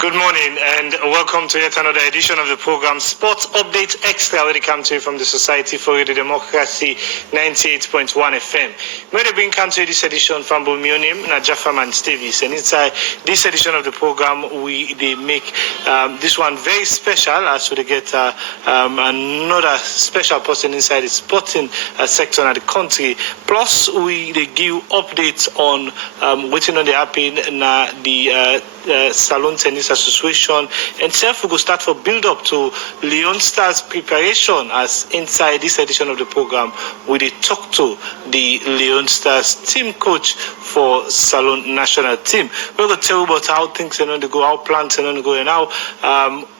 Good morning and welcome to yet another edition of the program Sports Update Extra, where they come to you from the Society for Radio Democracy 98.1 FM. Where they bring come to you this edition from Leone, Jaffa and Stevie. And inside this edition of the program, they make this one very special as they get another special person inside the sporting sector of the country. Plus, they give updates on waiting on the happen na the Salon Tennis Association, and self will start for build up to Leone Stars preparation. As inside this edition of the program, we talk to the Leone Stars team coach for Salon national team. We're going to tell you about how things are going to go, how plans are going to go, and how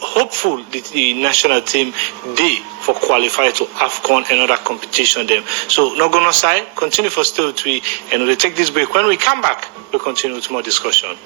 hopeful the national team they for qualify to AFCOM and other competition them. So not going to side, continue for still 3, and we'll take this break. When we come back, we'll continue with more discussion.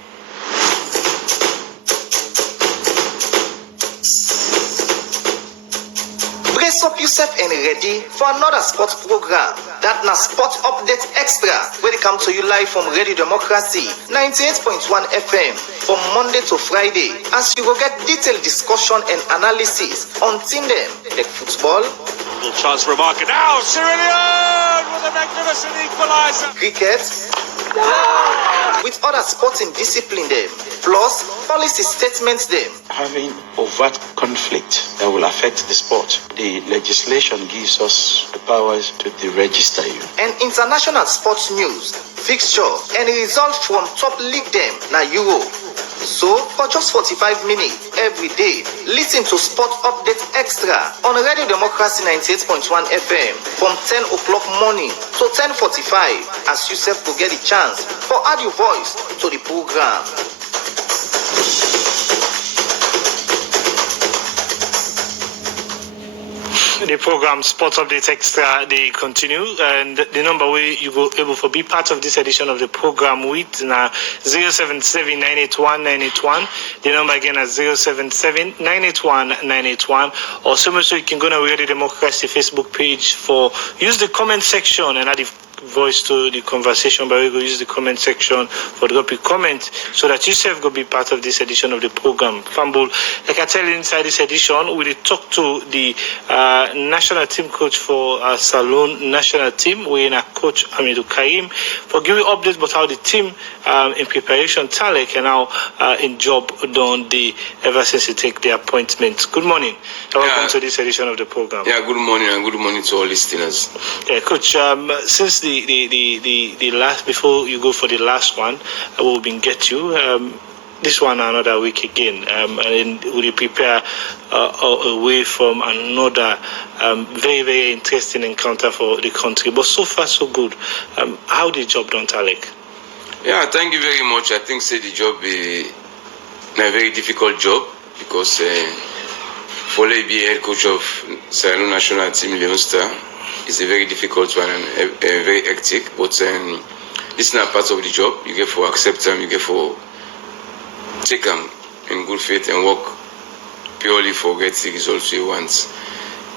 Brace up yourself and ready for another sports program. That na Sports Update Extra, where they come to you live from Radio Democracy 98.1 FM from Monday to Friday, as you will get detailed discussion and analysis on team them like football, little chance for a marker now. Leone with a magnificent equalizer. Cricket, with other sporting discipline them, plus policy statements them. Having overt conflict that will affect the sport, the legislation gives us the powers to deregister you. And international sports news, fixture, and results from top league them na Euro. So, for just 45 minutes every day, listen to Sport Update Extra on Radio Democracy 98.1 FM from 10 o'clock morning to 10:45, as you self will get a chance for add your voice to the program. The program Sports Update Extra, they continue, and the number where you go able to be part of this edition of the program with na 077-981-981. The number again is 077-981-981. Or so you can go to Radio Democracy Facebook page for use the comment section and add the voice to the conversation, but we go use the comment section for the topic comment so that yourself go be part of this edition of the program. Fumble, like I tell you inside this edition, we talk to the national team coach for Salon national team. We're in a coach Karim for giving updates about how the team in preparation Talek and how in job done ever since they take the appointment. Good morning and welcome to this edition of the program. Yeah, good morning and good morning to all listeners. Yeah, coach, since the last, before you go for the last one, I will get you this one another week again, and will you prepare away from another very, very interesting encounter for the country. But so far so good. How the job done, Talek? Yeah, thank you very much. I think the job is a very difficult job because for to be head coach of Salon national team Leone Star is a very difficult one and very hectic, but this is not part of the job. You get for accept them, you get for take them in good faith and work purely for get the results you want.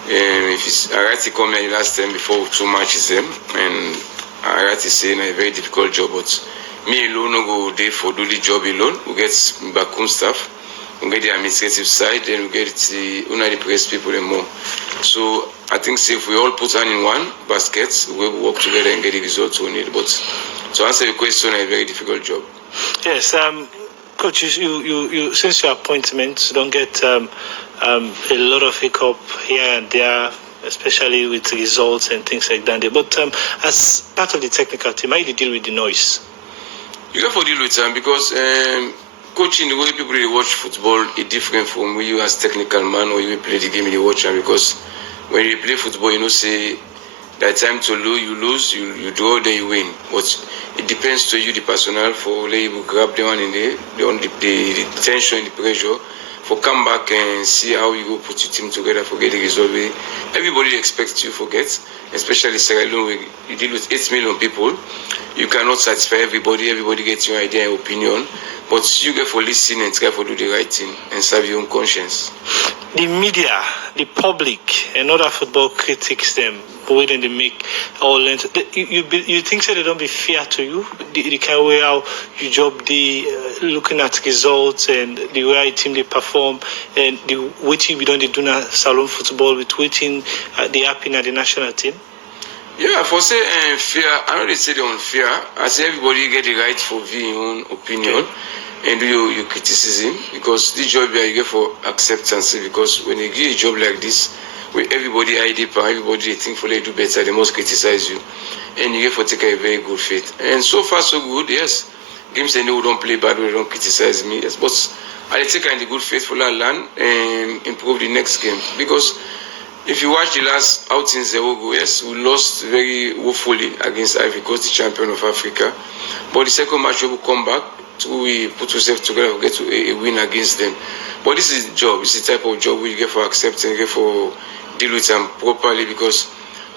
If it's alright to come here last time before 2 matches them, and alright to say a very difficult job, but me alone no go there for do the job alone. We get back home staff, we get the administrative side, then we get the press people and more. So I think if we all put on in one basket, we will work together and get the results we need. But to answer your question, a very difficult job. Yes, coach, you since your appointment, don't get a lot of hiccup here and there, especially with results and things like that. But as part of the technical team, how do you deal with the noise? You have to deal with them because coaching, the way people really watch football is different from when you as technical man or you play the game you watch. Because when you play football, you know, say that time to lose, you draw, then you win. But it depends to you, the personnel, for you grab the one in there, the tension, the pressure, for come back and see how you go put your team together for getting result. Everybody expects you forget, especially Sierra Leone, you deal with 8 million people. You cannot satisfy everybody. Everybody gets your idea and opinion. But you get for listen and try to do the right thing and serve your own conscience. The media, the public, and other football critics, them when they make all length. You think so they don't be fair to you? The kind of way how you job the looking at results and the way a team they perform and the waiting we don't do na salon football with waiting they happen at the national team. Yeah, for say fair, I know they say they're unfair. I say everybody get the right for your own opinion and do your criticism because this job you get for acceptance because when you give a job like this, where everybody everybody they think for they do better, they must criticize you. And you get for take a very good fit. And so far so good, yes. Games they know don't play bad, they don't criticize me. Yes, but I take in the good faith for I learn and improve the next game because if you watch the last outings they will go, yes, we lost very woefully against Ivory Coast, the champion of Africa. But the second match we will come back to we put ourselves together and get to a win against them. But this is the job, it's the type of job where you get for accepting, you get for deal with them properly because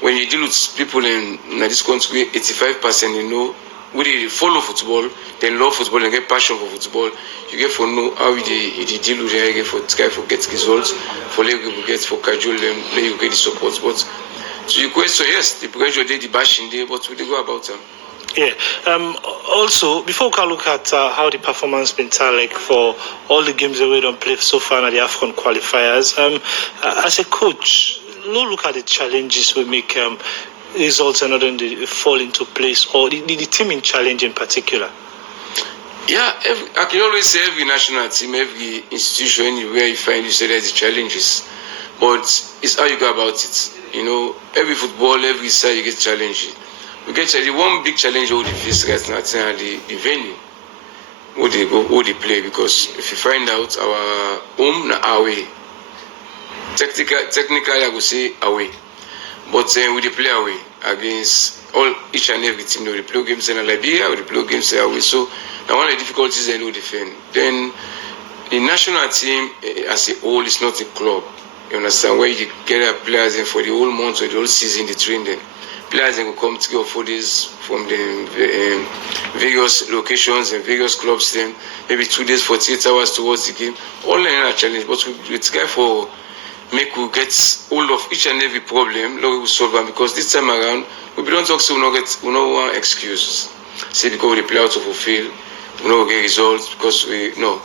when you deal with people in this country, 85% you know, when they follow football, they love football and get passion for football, you get for know how they deal with it, you get for try for get results, for let you get for casual them, let you get the support. But so you question, yes, the pressure they the bashing there, but we they go about them. Yeah. Also, before we can look at how the performance been like for all the games that we don't play so far at the AFCOM qualifiers, as a coach, look at the challenges we make results and then they fall into place, or the team in challenge in particular. Yeah, I can always say every national team, every institution, anywhere you find you say there's the challenges, but it's how you go about it. You know, every football, every side you get challenged. We get the one big challenge we face right now is the venue where they go, where they play. Because if you find out our home and away, technically I would say away, but we they play away against each and every team. They play games in Liberia, they play games away. So now one of the difficulties they do defend. Then the national team as a whole is not a club. You understand where you get players in for the whole month or the whole season they train them. Players will come 3 or 4 days from the various locations and various clubs. Then maybe 2 days, 48 hours towards the game. All in a challenge, but we try for make we get hold of each and every problem. We will solve them because this time around we don't talk so we no one excuse. Say because we play out of fulfill, we don't get results because we don't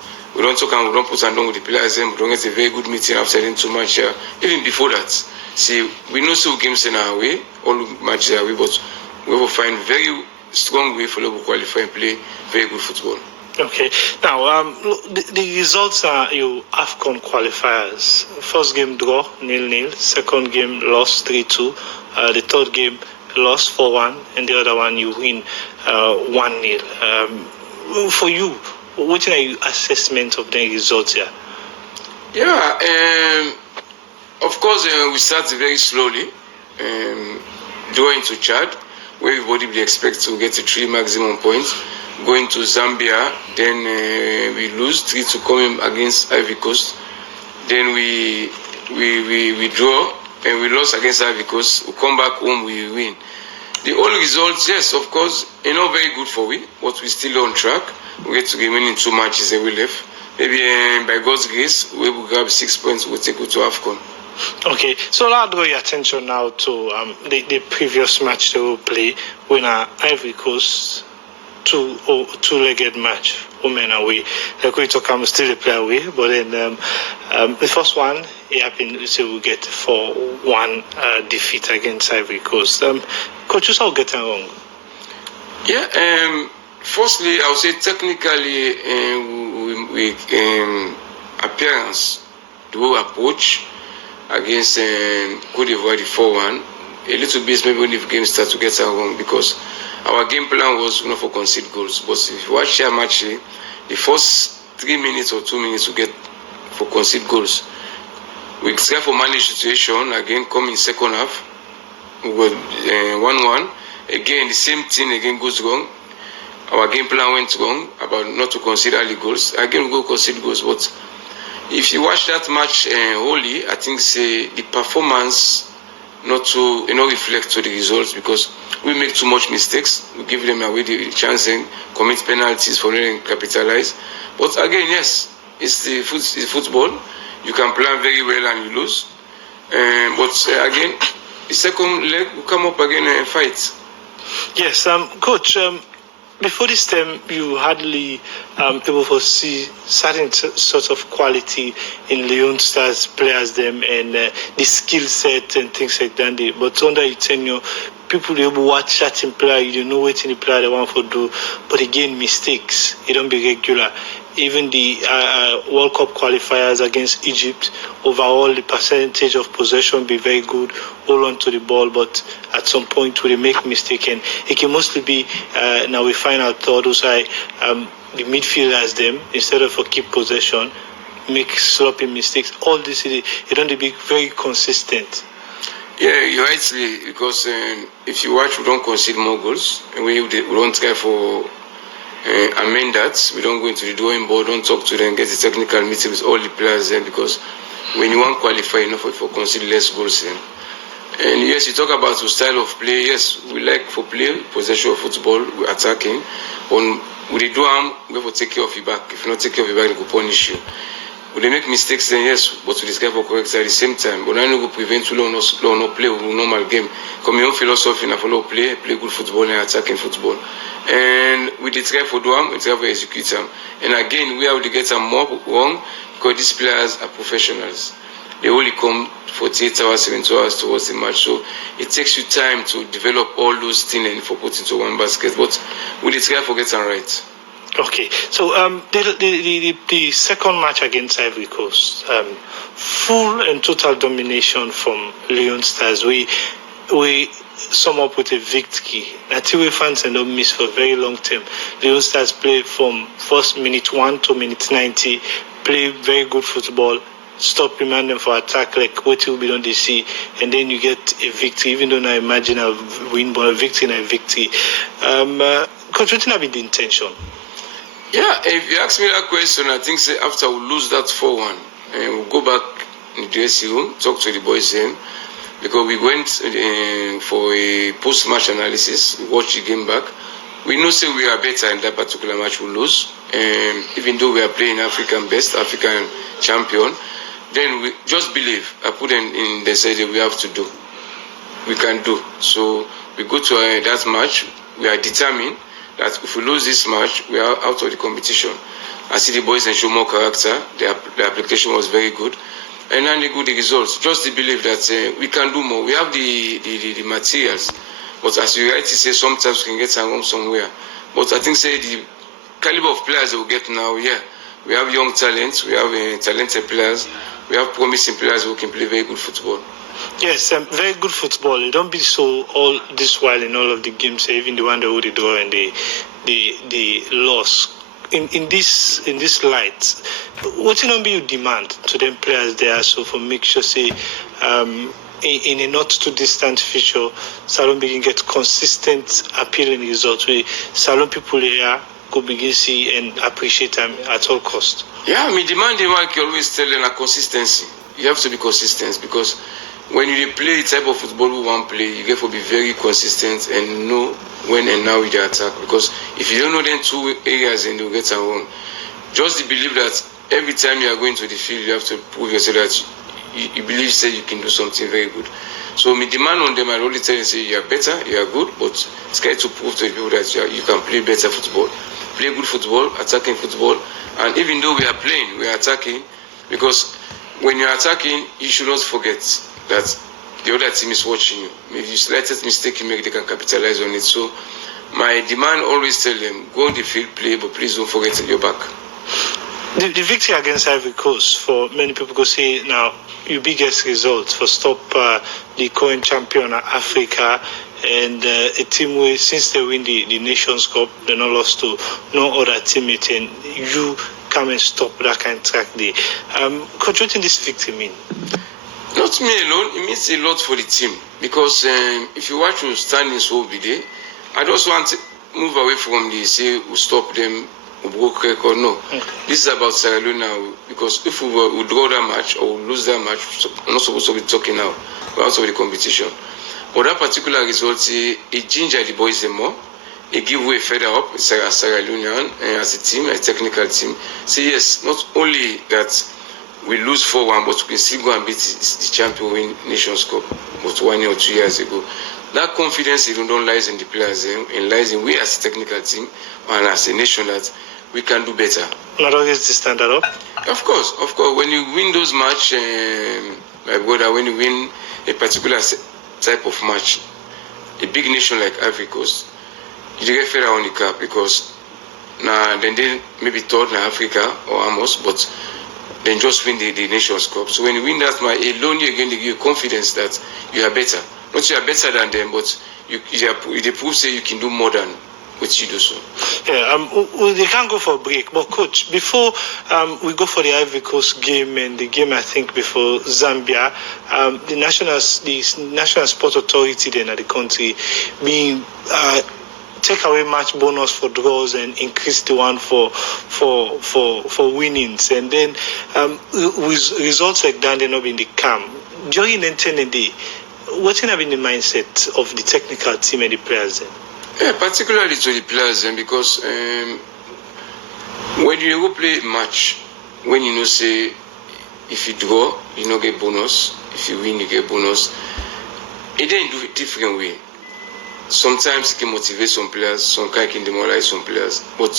talk and we don't put and down with the players. Then we don't get a very good meeting after them too much. Even before that. See, we know some games in our way, all matches are way, but we will find very strong way for them to qualify and play very good football. Okay. Now, the results are your AFCON qualifiers. First game draw 0-0, second game loss 3-2, the third game loss 4-1, and the other one you win 1-0. For you, what are your assessment of the results here? Yeah. Of course, we start very slowly, going to Chad, where everybody will expect to get to 3 maximum points. Going to Zambia, then we lose 3-2 coming against Ivory Coast. Then we draw and we lost against Ivory Coast. We come back home, we win. The whole results, yes, of course, very good for we, but we still on track. We get to remain in 2 matches that we left. Maybe by God's grace, we will grab 6 points. We'll take it to AFCON. Okay, so I'll draw your attention now to the previous match they will play when Ivory Coast two-legged match, women away. Like we talk, I'm still a play away, but then the first one it happened. So we get 4-1 defeat against Ivory Coast. Coaches, how get it wrong? Yeah. Firstly, I would say technically we appearance, the whole approach against Cote d'Ivoire, the 4-1, a little bit maybe when the game starts to get wrong because our game plan was for concede goals. But if you watch our match, the first 3 minutes or 2 minutes we get for concede goals. We try for manage situation again, come in second half, we got 1-1. Again, the same thing again goes wrong. Our game plan went wrong about not to concede early goals. Again, we go concede goals, but if you watch that match wholly, I think the performance not to reflect to the results because we make too much mistakes. We give them away the chance and commit penalties for them to capitalize. But again, yes, it's the football. You can plan very well and you lose. But again, the second leg will come up again and fight. Yes, Coach. Before this time, you hardly able to see certain sorts of quality in Leone Stars players, them and the skill set and things like that. But under your tenure, people able to watch certain player, you don't know what the player they want to do, but again mistakes. It don't be regular. Even the World Cup qualifiers against Egypt, overall the percentage of possession be very good, hold on to the ball, but at some point we make mistake, and it can mostly be now we find out those the midfielders them instead of keep possession, make sloppy mistakes. All this it don't be very consistent. Yeah, you're right, because if you watch, we don't concede more goals, and we don't try for amend that. We don't go into the drawing board, don't talk to them, get a technical meeting with all the players there, because when you want to qualify enough for concede less goals then. And yes, you talk about the style of play. Yes, we like for play, possession of football, we're attacking. When we do we have to take care of your back. If you not take care of your back, they will punish you. When they make mistakes, then yes, but we discover correct at the same time. But I know we prevent to not play a normal game. Come your own philosophy and follow play good football and attacking football. And we did try for do them, we try for execute them. And again, we have to get them more wrong because these players are professionals. They only come 48 hours, 72 hours towards the match. So it takes you time to develop all those things and for put into one basket. But we did try for get them right. Okay, so the second match against Ivory Coast, full and total domination from Leone Stars. We sum up with a victory. Until we fans and don't miss for a very long time. Leone Stars play from first minute 1 to minute 90, play very good football, stop demanding for attack like what will be done this see, and then you get a victory, even though I imagine a win, but a victory and a victory. Coach, what have been the intention? Yeah, if you ask me that question, I think say after we lose that 4-1, and we'll go back in the dressing room, talk to the boys then, because we went for a post-match analysis, we watched the game back. We know say we are better in that particular match we lose, and even though we are playing African best, African champion, then we just believe, I put in the side that we have to do. We can do. So we go to that match, we are determined that if we lose this match, we are out of the competition. I see the boys and show more character. The application was very good. And then they got the results. Just the belief that we can do more. We have the materials. But as you rightly say, sometimes we can get some wrong somewhere. But I think say the caliber of players that we get now, yeah. We have young talents, we have talented players, we have promising players who can play very good football. Yes, very good football. It don't be so all this while in all of the games, even the one that would draw and the loss. In this light, what don't be your demand to them players there? So for make sure say in a not too distant future, Salon begin get consistent appealing results. We Salon people here could begin see and appreciate them at all cost. Yeah, I mean demanding like you always tell them a consistency. You have to be consistent because when you play the type of football we want to play, you have to be very consistent and know when and how you attack. Because if you don't know them two areas, then you'll get them wrong. Just the believe that every time you are going to the field, you have to prove yourself that you believe say you can do something very good. So me demand on them, I only tell them say you are better, you are good, but it's got to prove to the people that you can play better football, play good football, attacking football, and even though we are playing, we are attacking, because when you are attacking, you should not forget that the other team is watching you. If you slightest mistake you make, they can capitalize on it. So my demand always tell them, go on the field, play, but please don't forget your back. The victory against Ivory Coast, for many people could say now, your biggest result for stop the current champion of Africa and a team where since they win the Nations Cup, they're not lost to no other teammate, and you come and stop that kind of track there. Coach, what does this victory mean? Not me alone, it means a lot for the team because if you watch your standings over there, I just want to move away from the say we stop them, we broke record. No, This is about Sierra Leone now because if we draw that match or we lose that match, we're not supposed to be talking now. We're out of the competition. But that particular result, it gingered the boys more. It give way further up as Sierra Leone as a team, a technical team. So yes, not only that we lose 4-1, but we can still go and beat the champion win Nations Cup, but 1 year or 2 years ago. That confidence even don't lies in the players, and lies in we as a technical team and as a nation that we can do better. Not always to stand that up. Of course. When you win those matches, my brother, when you win a particular type of match, a big nation like Ivory Coast, you get further on the cap because then they maybe third in Africa or almost, but then just win the Nations Cup. So when you win that match alone, you're going to give you confidence that you are better. Not you are better than them, but they prove say you can do more than what you do. So. Yeah, they can't go for a break. But coach, before we go for the Ivory Coast game and the game I think before Zambia, the National Sport Authority then at the country being take away match bonus for draws and increase the one for winnings, and then with results like that they not in the camp during the 10 day. What's have been the mindset of the technical team and the players then? Yeah, particularly to the players then, because when you go play a match, when you know say if you draw you no get bonus, if you win you get bonus, it didn't do it different way. Sometimes it can motivate some players, sometimes it can demoralize some players. But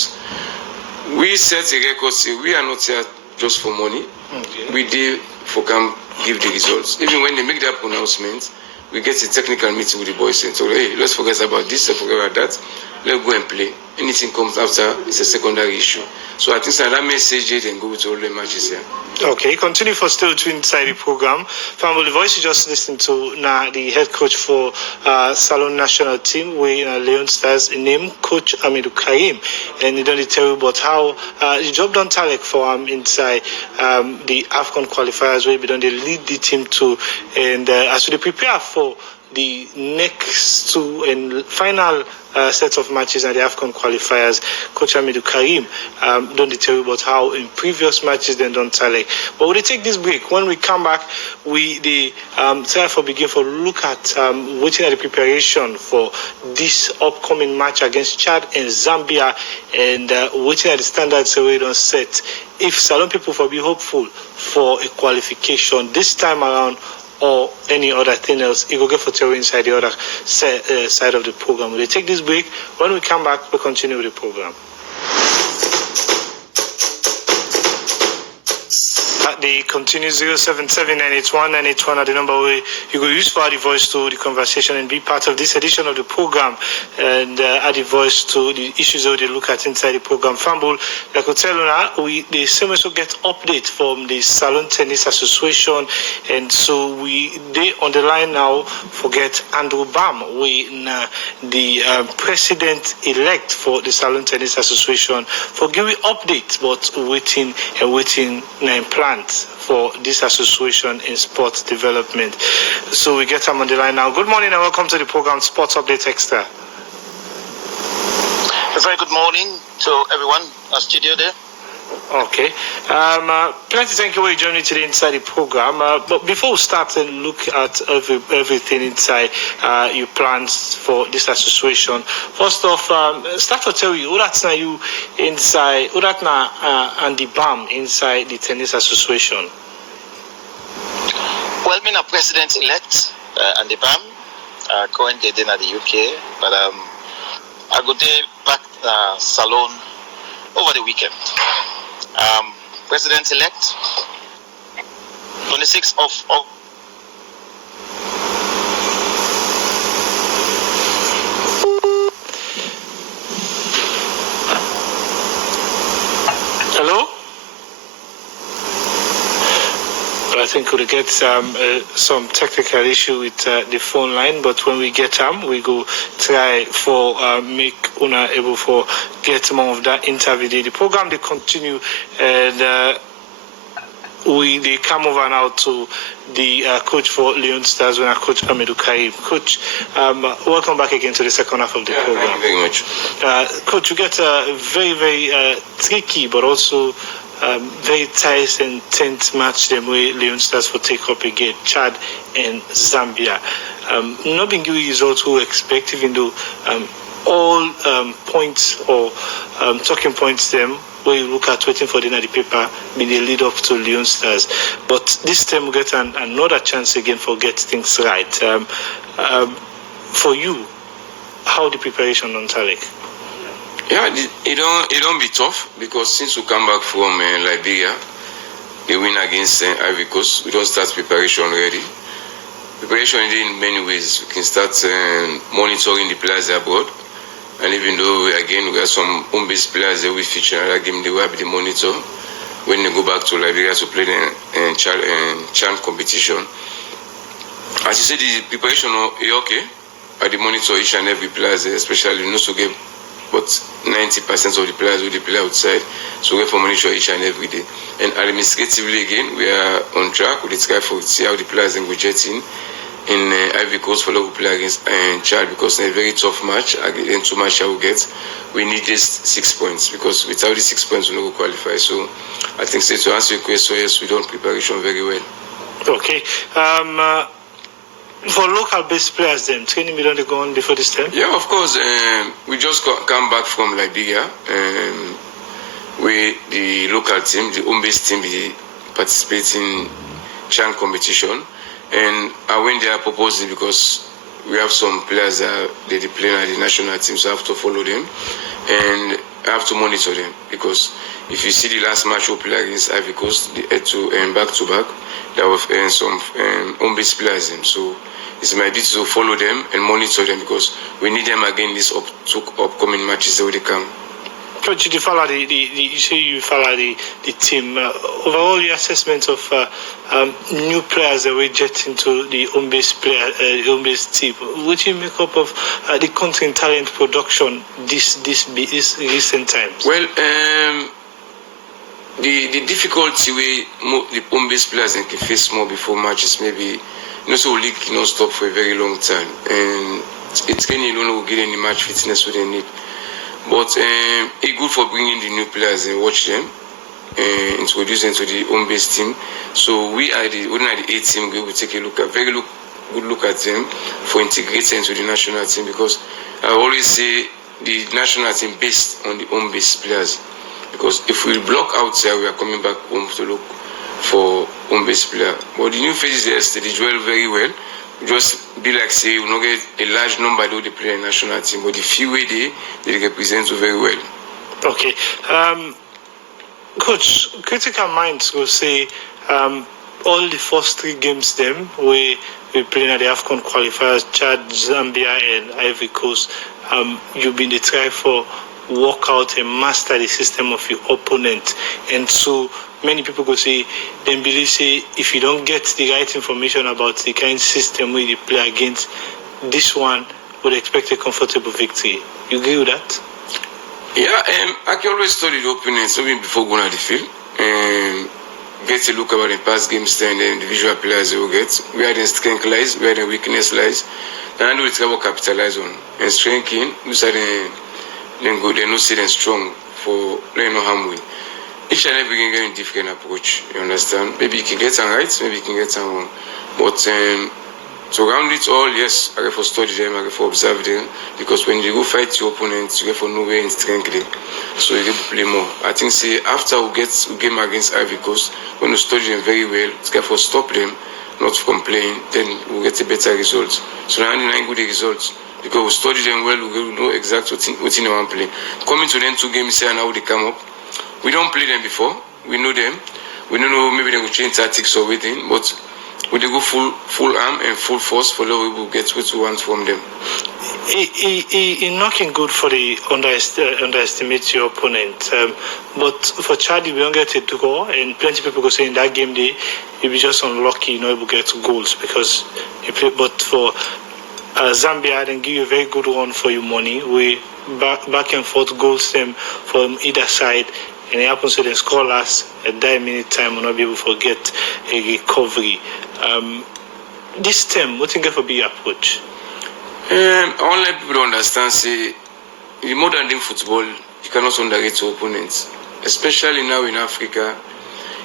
we set a record, say we are not here just for money. Okay. We did for come give the results. Even when they make that pronouncement, we get a technical meeting with the boys and so hey, let's forget about this, let's forget about that. Let's go and play. Anything comes after is a secondary issue. So I think that message then go to all the matches here. Okay, continue for still to inside the program. Family, the voice you just listened to now the head coach for Salon national team, where Leone Stars named Coach Karim, and he don't tell you about how the job done Talek for inside the AFCOM qualifiers, where we don't lead the team to, and as we prepare for the next two and final sets of matches at the AFCON qualifiers, Coach Karim don't tell you about how in previous matches they don't tell it. But we'll take this break. When we come back, we try for begin for look at waiting at the preparation for this upcoming match against Chad and Zambia, and waiting at the standards so we don't set. If Salon people for be hopeful for a qualification this time around, or any other thing else, it will get for Terry inside the other side of the program. We'll take this break. When we come back, we'll continue with the program. They continue 077-981-981 at the number where you go use for the voice to the conversation and be part of this edition of the program, and add the voice to the issues that they look at inside the program. Fumble, like I tell you now, the same also get update from the Salon Tennis Association, and so they on the line now forget Andrew Bam, the president-elect for the Salon Tennis Association, for giving update, but waiting in plan for this association in sports development. So we get him on the line now. Good morning and welcome to the program Sports Update Extra. A very good morning to everyone at studio there. Okay. Plenty thank you for joining today inside the program. But before we start and look at everything inside your plans for this association, first off, start to tell you who that's now you inside, who that now and the BAM inside the tennis association. Well, I'm a president-elect and the BAM, currently in the UK, but I go there back Salon over the weekend. President-elect, 26th of Hello? I think we'll get some technical issue with the phone line, but when we get we go try for make una able for get more of that interview. The program they continue, and they come over now to the coach for Leone Stars, when Coach Karim. Coach, welcome back again to the second half of the program. Thank you very much. Coach, you get a very, very tricky, but also very tight and tense match them way Leone Stars for take up again Chad and Zambia. Not being given results we expect, even though all points or talking points them where you look at waiting for the paper in the lead up to Leone Stars. But this time we get another chance again for get things right. For you, how the preparation on Tarek? Yeah, it don't be tough because since we come back from Liberia, they win against Ivory Coast. We don't start preparation already. Preparation in many ways. We can start monitoring the players abroad. And even though, again, we have some home-based players that we feature in another game, they will have the monitor when they go back to Liberia to play the CHAN competition. As you said, the preparation is okay. I monitor each and every player, especially not to get but 90% of the players will play outside. So we have to monitor each and every day. And administratively, again, we are on track with the try for see how the players will jet in Ivory Coast for local play against Chad because in a very tough match, again, 2 matches I will get. We need this 6 points because without the 6 points, we will not qualify. So I think to answer your question, yes, we don't preparation very well. Okay. For local-based players, then, training we don't go on before this time? Yeah, of course. We just come back from Liberia. We, the local team, the home-based team, we participate in CHAN competition. And I went there purposely because we have some players that they play at the national team, so I have to follow them. And I have to monitor them because if you see the last match we played against Ivory Coast, they had to back-to-back, there were some home-based players. So it's my duty to follow them and monitor them because we need them again in these upcoming matches that will come. Coach, you follow the team. Overall, your assessment of new players that we jet into the home-based team. What do you make up of the content talent production this recent times? Well, the difficulty the home-based players can face more before matches maybe so league cannot stop for a very long time, and it's can will get any match fitness we they need. But it's good for bringing the new players and watch them and introduce them to the home-based team. So we are the A team. We will take a good look at them for integrating into the national team because I always say the national team based on the home-based players. Because if we block outside, we are coming back home to look for home-based player. But the new faces yesterday dwell very well. Just be like say we not get a large number though they play in national team, but the few way they represent very well. Okay. Coach, critical minds will say all the first 3 games them we playing at the AFCOM qualifiers, Chad, Zambia and Ivory Coast, you've been the try for work out and master the system of your opponent. And so many people go say, then believe say, if you don't get the right information about the kind of system where you play against, this one would expect a comfortable victory. You agree with that? Yeah, I can always study the opponents even before going on the field and get a look about the past games and the individual players they will get, where their strength lies, where their weakness lies, and I do it's about capitalize on. And strength in, we say then go, they know say them strong for letting no harm win. Each and every game getting different approach, you understand? Maybe you can get them right, maybe you can get them wrong. But to round it all, yes, I get for study them, I get for observe them, because when you go fight your opponents, you get for know where in strength them. So you get to play more. I think say after we game against Ivory Coast, when we study them very well, it's get for stop them, not complain, then we'll get a better result. So now I good results. Because we study them well, we know exactly what they want to play. Coming to them 2 games, say and how they come up. We don't play them before. We know them. We don't know maybe they will change tactics or anything, but we go full arm and full force for the we will get what we want from them. It's knocking good for the underestimate your opponent. But for Chad, we don't get a goal, and plenty of people go say in that game day, you'll be just unlucky, you know, able to get goals because you play. But for Zambia, then give you a very good one for your money. We back and forth goals them from either side. And it happens to the score last at that minute time will not be able to get a recovery. This term, what do you think for be approach? I want to let people understand, say, in modern day football, you cannot underrate your opponents. Especially now in Africa,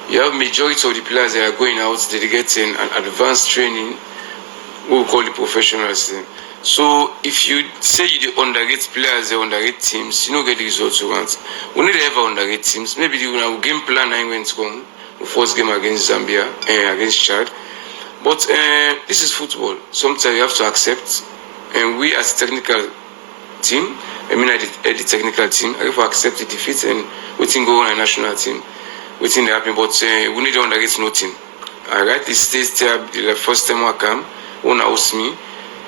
you have majority of the players that are going out, they get in an advanced training, what we call the professionals. So if you say you underrate players, they underrate teams, you don't get the results you want. We need to ever underrate teams. Maybe the game plan I went come the first game against Zambia and against Chad. But this is football. Sometimes you have to accept. And we as technical team, the technical team, I have to accept the defeat and we think go on a national team. We think they happen, but we need to underrate no team. Alright, this stays there the first time I come, one house me.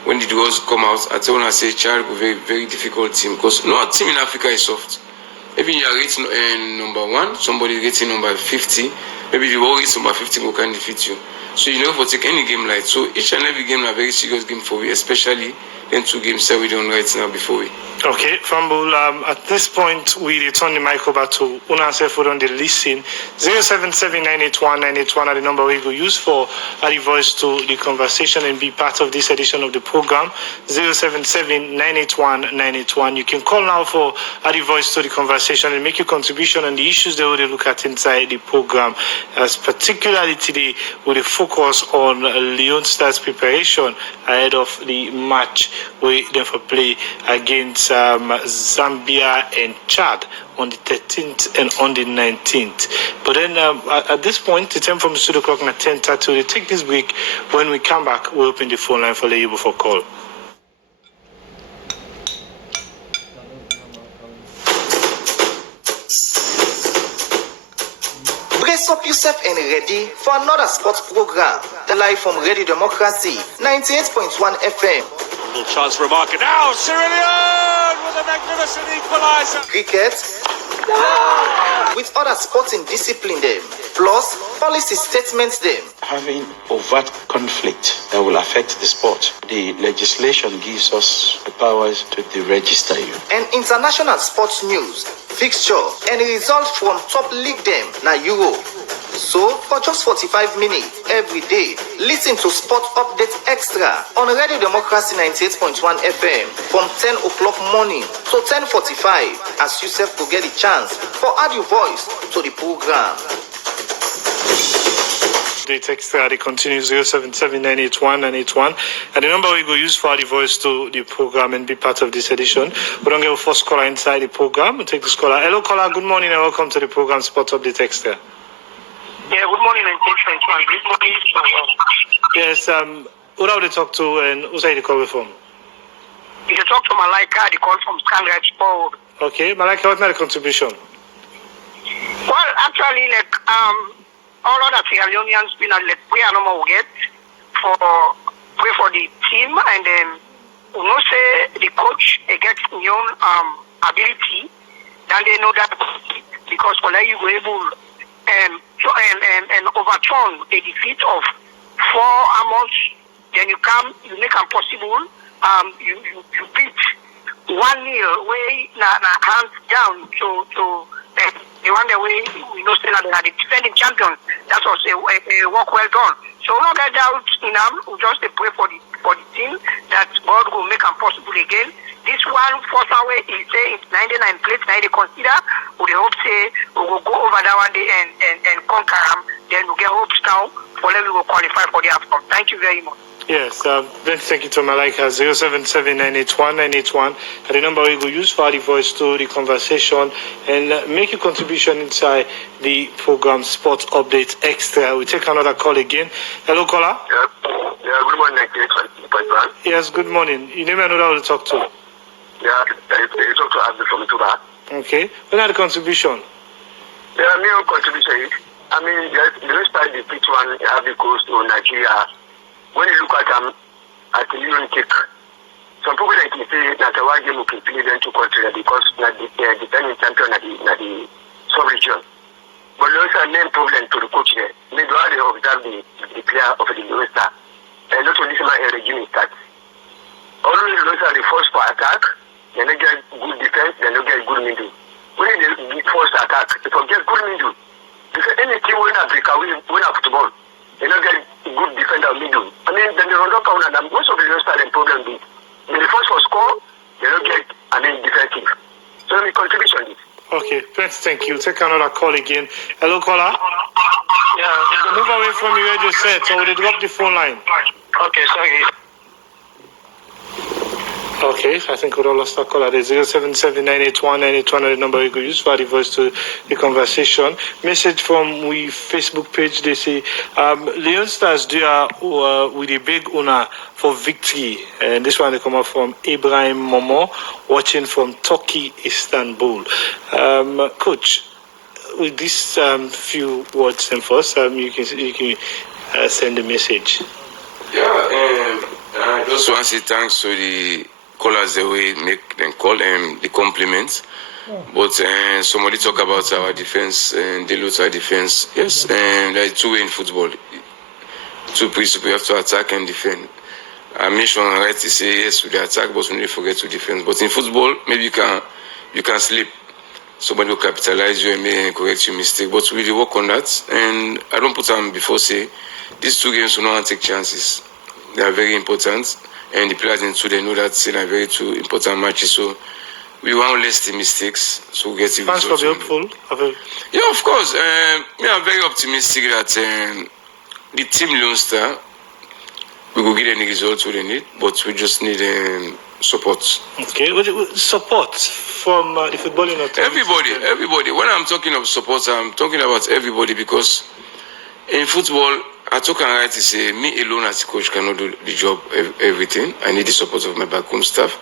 When the goals come out, I tell when I say Chad will be a very, very difficult team because no team in Africa is soft. Maybe you are rating number 1, somebody rating number 50, maybe the whole rating number 50 will can defeat you. So you never take any game light. So each and every game is a very serious game for me, especially then 2 games that we don't right now before we. Okay, Fambul, at this point, we return the mic over to Una Sefo on the listen. 077-981-981 are the number we will use for add voice to the conversation and be part of this edition of the program. 077-981-981. You can call now for add voice to the conversation and make your contribution on the issues that we look at inside the program. As particularly today, with a focus on Leone Stars preparation ahead of the match we therefore play against Zambia and Chad on the 13th and on the 19th. But then at this point, the time from the studio clock at 10:30, we'll take this break. When we come back, we'll open the phone line for you before call. Brace up yourself and ready for another sports program. The live from Radio Democracy, 98.1 FM. Little chance for a marker now. Leone with a magnificent equaliser. Cricket, with other sporting discipline them, plus policy statements them. Having overt conflict that will affect the sport, the legislation gives us the powers to deregister you. And international sports news, fixture, and results from top league them na Euro. So, for just 45 minutes every day, listen to Sport Update Extra on Radio Democracy 98.1 FM from 10 o'clock morning to 10:45 as yourself will get a chance for add your voice to the program. The text they continue 077-981-981 and the number we go use for the voice to the program and be part of this edition. We don't get a first caller inside the program. We'll take this caller. Hello caller, good morning and welcome to the program Spot Update Extra. Yeah, good morning and thanks for your good morning. Yes, who do they talk to and who's the call from? You can talk to Malaika, the call from Scanrad Sport. Okay, Malaika, what's my contribution? Well, actually, all other Sierra Leoneans been we are no more get for the team and we know say the coach gets young ability, then they know that because for you go able and overturn a defeat of 4 Amos, then you make them possible. You beat 1-0 way hands down to the one the way we know still that they are the defending champions. That was a work well done. So no doubt in them, we just pray for the team that God will make them possible again. This one first away is say it's 99 plates. Now they consider we hope say we will go over that one day and conquer them. Then we get hopes now for them we will qualify for the AFCOM. Thank you very much. Yes, thank you to Malaika. 077-981-981 and the number we will use for the voice to the conversation and make a contribution inside the program Sports Update Extra. We take another call again. Hello caller. Yeah, good morning. Yes, good morning. You name another to talk to. Yeah, you talk to Abdul from Tuba. Okay. What are the contribution? Yeah, my contribution is, the next time the pitch one have the coast to Nigeria, when you look at them at the Leone kick, some people like to say that the one game will play them to country because they are defending champion at the sub-region. But there's a main problem to the coach there. They do have to observe the player of the Leone Star. And not only my regime start. Always those are the first for attack. They don't get good defense, they don't get good middle. When they first attack, they forget good middle. Because any team win a breakaway, win a football, they don't get good defender middle. Then they don't count on them. Most of the start and problem be. When the first for score, they don't get defensive. So the contribution is. Okay, thank you. Take another call again. Hello caller. Yeah. Move away from your radio set so we'll drop the phone line. Okay, sorry. Okay, I think we all lost our caller. There's 077-981-981 the number you could use for the voice to the conversation. Message from we Facebook page, they say, Leone Stars do with a big honor for victory. And this one they come up from Ibrahim Momo, watching from Turkey, Istanbul. Coach, with these few words and first, you can send a message. Yeah, I just want to say thanks to the callers the way make them call and the compliments. But somebody talk about our defense and they lose our defense. Yes, and there are two ways in football. Two principles, you have to attack and defend. I mentioned right to say yes with the attack, but we need to forget to defend. But in football, maybe you can sleep. Somebody will capitalize you and may correct your mistake. But we really work on that. And I don't put on before say these two games will not take chances. They are very important. And the players in two, they know that they are very two important matches. So we want less the mistakes. So we get the results. Fans will be hopeful. Yeah, of course. I'm very optimistic that the team Leone Star, we will get any results we need, but we just need support. Okay, support from the footballing authority? Everybody. When I'm talking of support, I'm talking about everybody because in football, I talk and right to say me alone as a coach cannot do the job, everything. I need the support of my back home staff.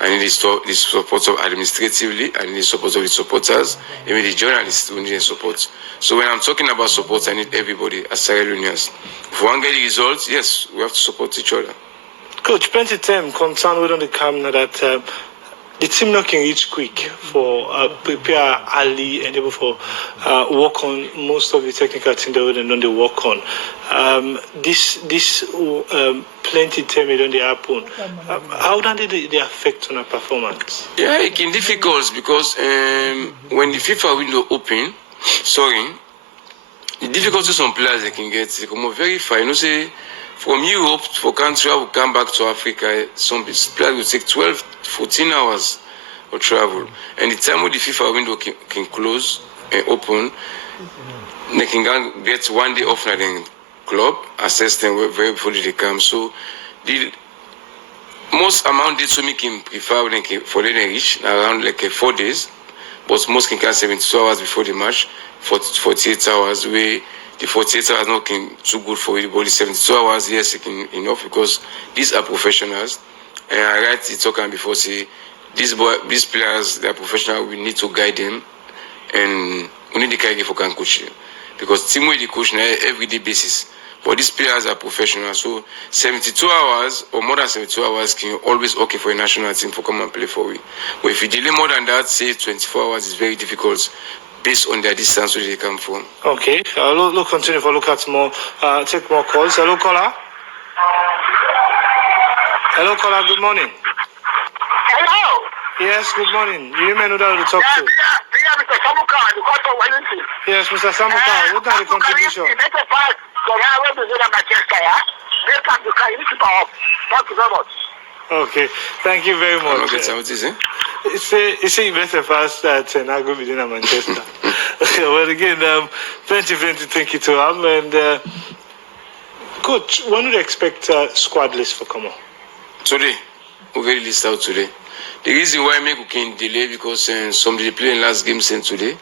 I need the support of administratively. I need the support of the supporters. Even the journalists who need support. So when I'm talking about support, I need everybody as Sierra Leoneans. If we want to get the results, yes, we have to support each other. Coach, plenty of time concerned with on the camera that the team not can reach quick for prepare early and able for work on most of the technical things that we don't work on. This plenty of time don't happen. How do they affect on our performance? Yeah, it can be difficult because when the FIFA window open, the difficulties some players they can get, they come very far. You know, say from Europe for country, I will come back to Africa. Some players will take 12, 14 hours of travel. And the time when the FIFA window can close and open, they can get 1 day off in the club, assess them very before they come. So the most amount they can prefer for them to reach around 4 days, but most can come 72 hours before the match, 48 hours where the 48 hours not too good for you, but the 72 hours, yes, it can enough because these are professionals. And I write the talk before say these players, they are professional. We need to guide them, and we need to guide them for can coach them because team with the coach on everyday basis. But these players are professional, so 72 hours or more than 72 hours can always okay for a national team for come and play for we. But if you delay more than that, say 24 hours is very difficult. Based on their distance where they come from. Okay, we'll continue for look at more, take more calls. Hello, caller. Hello, caller. Good morning. Hello. Yes, good morning. You may know that to talk to. Mr. Samuka, the court of Wellington. Yes, Mr. Samuka. What are the contribution? Thank you very much. Okay, thank you very much. It's a better fast that and I go be in Manchester. Well, again, plenty thank you to him. And Coach, when do you expect squad list for come on? Today, we get the list out today. The reason why we can delay because somebody playing last game sent today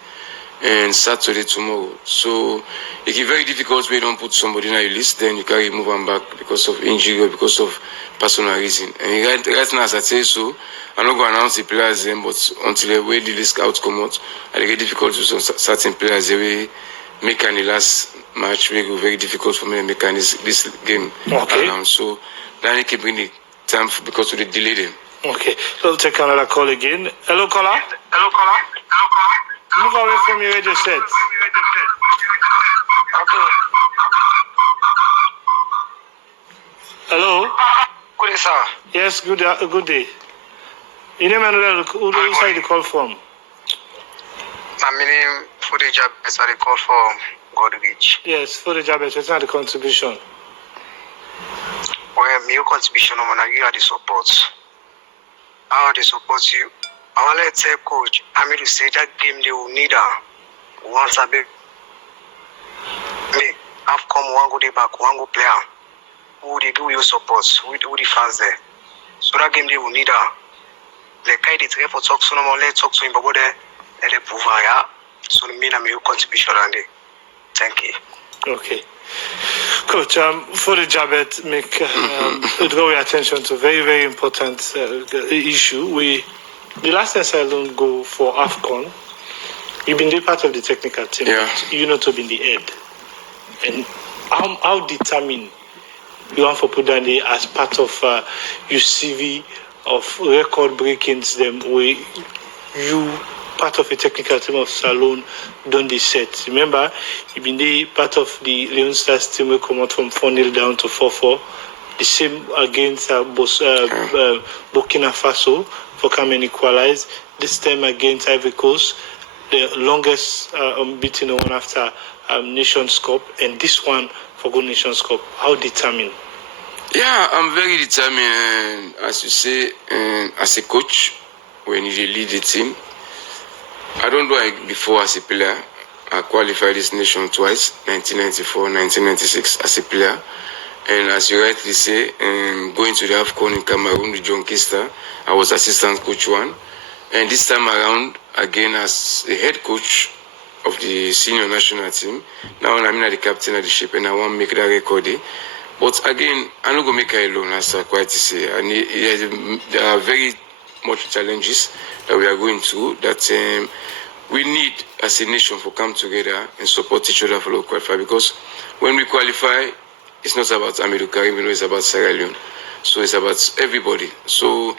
and Saturday tomorrow. So it is very difficult when you don't put somebody in your list, then you can't move them back because of injury or because of personal reason. And right now, as I say so, I'm not going to announce the players then, but until the way the list out come out, I get difficult to certain players. They will make the last match very difficult for me to make this game. Okay. So then it can bring the time because of the delay them. Okay, we'll take another call again. Hello, caller. Move away from your radio set. Okay. Hello. Good day, sir. Yes, good day. You name another who side the call from? My name footage is the call from Godwich. Yes, footage it's not the contribution. Well, my contribution on you are the support. How they support you? I want to tell coach, I mean to say that game they will need once a bit. Me, AFCOM one go day back, one go player. Who they do your support, who the fans there. So that game they will need le kai de tre for talk so no le talk so in bobo de le pouvoir ya so me na me contribution and thank you. Okay. Coach, for the Jabet, draw your attention to a very, very important issue. The last time Salon go for AFCOM, you've been part of the technical team. Yeah. You not to be in the head. And how determined you want to put down there as part of your CV of record breakings them where you part of a technical team of Salon done the set. Remember, you've been there part of the Leone Stars team will come out from 4-0 down to 4-4. The same against Burkina Faso for come and equalize. This time against Ivory Coast, the longest unbeaten one after Nations Cup, and this one for Good Nations Cup. How determined? Yeah, I'm very determined, as you say, as a coach, when you lead the team. I don't do it before as a player. I qualified this nation twice, 1994, 1996 as a player. And as you rightly say, going to the AFCON in Cameroon with John Kista, I was assistant coach one. And this time around, again as a head coach of the senior national team. Now I'm the captain of the ship and I want to make that record. But again, I'm not going to make it alone, as I quite say. There are very much challenges that we are going through that we need as a nation to come together and support each other for qualify. Because when we qualify, it's not about Karim, it's about Sierra Leone. So it's about everybody. So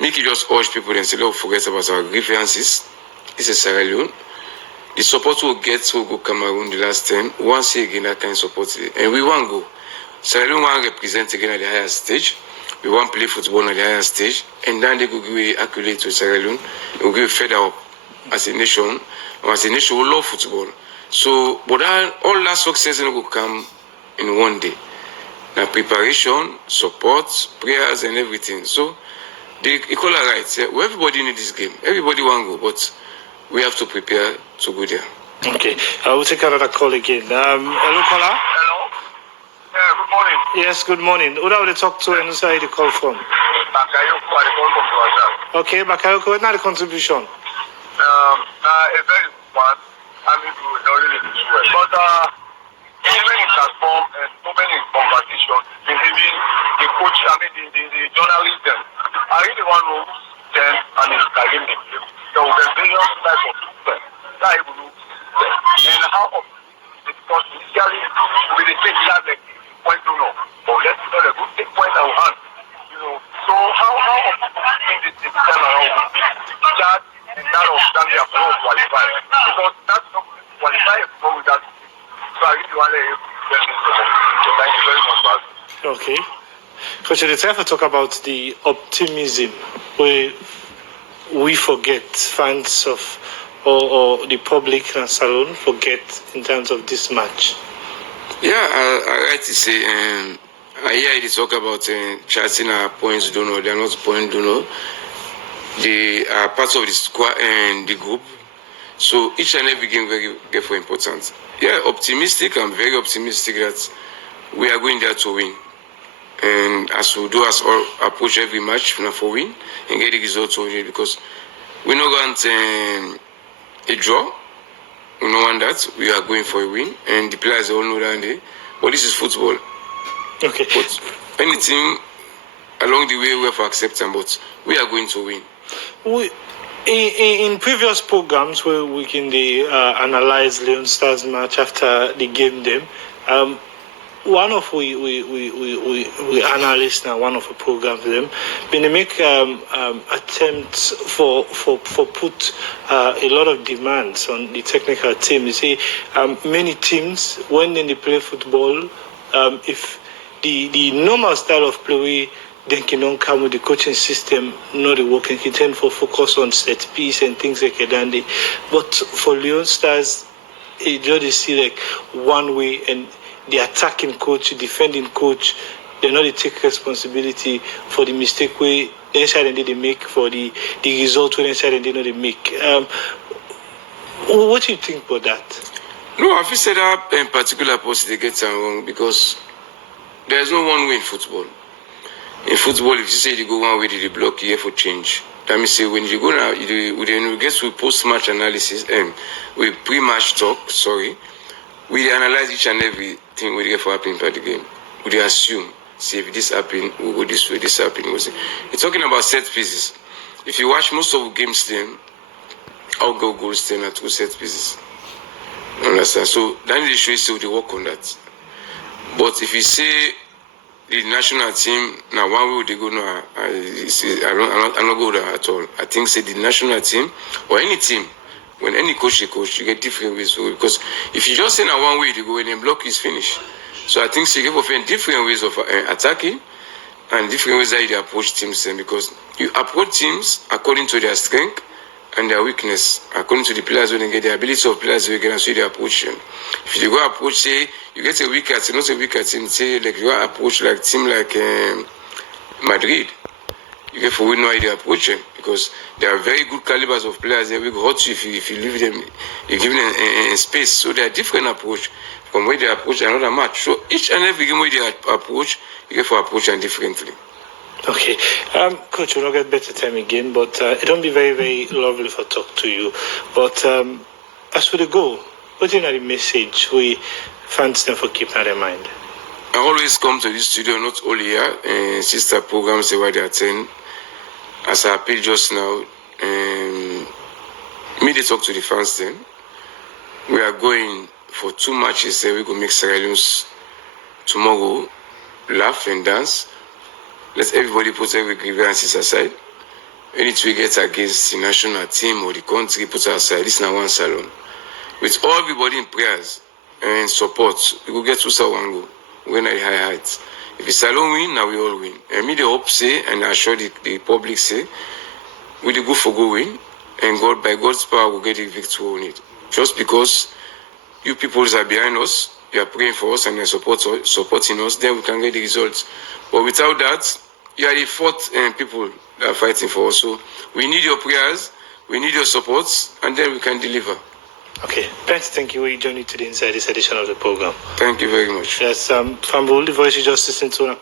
make it just urge people and say, don't forget about our grievances. This is Sierra Leone. The support we'll get to go Cameroon the last time. Once again, that kind of support. And we want to go. Sierra Leone want to represent again at the higher stage. We want to play football at the higher stage, and then they go give accolade to Sierra Leone. We'll give fed up as a nation. As a nation, we love football. So, but all that success will come in one day. Now, preparation, support, prayers, and everything. So, the equal rights. Yeah, everybody need this game. Everybody want to go, but we have to prepare to go there. Okay, I will take another call again. Hello, caller. Hello. Yeah, good morning. Yes, good morning. Who do I talk to and where you call from? Bakayoko, I call from Brazil. Okay, Bakayoko, what's not the contribution? A very one. I mean, really do well. But even in transform and so many conversations, including the coach, I mean, the journalist, them. I really want to them and it's Karim. There was a various type of people that I would do. And how because initially we did take that like point to know. But let's not a good take point our hand. You know. So how think this time around would be that and that of Zambia for us qualify. Because that's not qualify for that. So I really want to thank you very much, Pastor. Okay. Coach, let's have to talk about the optimism where we forget fans of or the public and Salon forget in terms of this match. Yeah, I like to say, I hear they talk about charting our points, don't know, they're not point, don't know. They are part of the squad and the group. So each and every game very therefore important. Yeah, optimistic. I'm very optimistic that we are going there to win. And as we do, as all approach every match for win and get the result to win, because we don't want a draw. We don't want that. We are going for a win, and the players all know that. But this is football. Okay. But anything along the way we have to accept them. But we are going to win. In previous programs where we can analyze Leone Stars match after the game them, one of we analysts now, one of the programs them, when they make attempts for put a lot of demands on the technical team. You see, many teams when they play football, if the normal style of play then can don't come with the coaching system, not the working. He tend to focus on set piece and things like that. But for Leone Stars, it just see like one way, and the attacking coach, the defending coach, they not take responsibility for the mistake way the inside and they make for the result when inside and they make. What do you think about that? No, I feel set up in particular post they get wrong because there's no one way in football. In football, if you say you go one way to the block, you have for change. That means say when you go now, we get to post-match analysis, we pre-match talk, we analyze each and everything we get for happening by the game. We assume, see if this happen, we'll go this way, this happen. It's talking about set pieces. If you watch most of the games then, I'll go goals then at 2 set pieces. Understand? So that is the show so they work on that. But if you say the national team, now one way they go now, I'm not good at all. I think say the national team or any team, when any coach you get different ways to go. Because if you just say now one way to go and then block is finished. So I think so you get different ways of attacking and different ways that you approach teams because you approach teams according to their strength and their weakness, according to the players when they get the ability of players when they get so they approach them. If you go approach, say you get a weaker team, not a weaker team, say like you go approach like team like Madrid, you get for we know how they approach them because they are very good calibers of players. They will hurt you if you leave them, you give them a space. So they are different approach from where they approach another match. So each and every game where they approach, you get for approach them differently. Okay. Coach, we'll not get better time again, but it don't be very, very lovely for talk to you. But as for the goal, what is the message we fans them for keeping that in mind? I always come to this studio, not only here, sister programs where they attend. As I appeal just now, me they talk to the fans then. We are going for 2 matches, we go make Sierra Leone's tomorrow, laugh and dance. Let everybody put every grievances aside. Anything we get against the national team or the country, put it aside. This is not one salon. With all everybody in prayers and support, we will get to one goal. We're at the high heights. If the salon win, now we all win. And me the hope say, and I assure the public say, we the go for go win, and God by God's power will get the victory on it. Just because you people are behind us, you are praying for us and you're supporting us, then we can get the results. But without that, you are the 4th people that are fighting for us. So we need your prayers, we need your support, and then we can deliver. Okay, thank you for joining today inside this edition of the program. Thank you very much. Yes, from the voice you just listened to.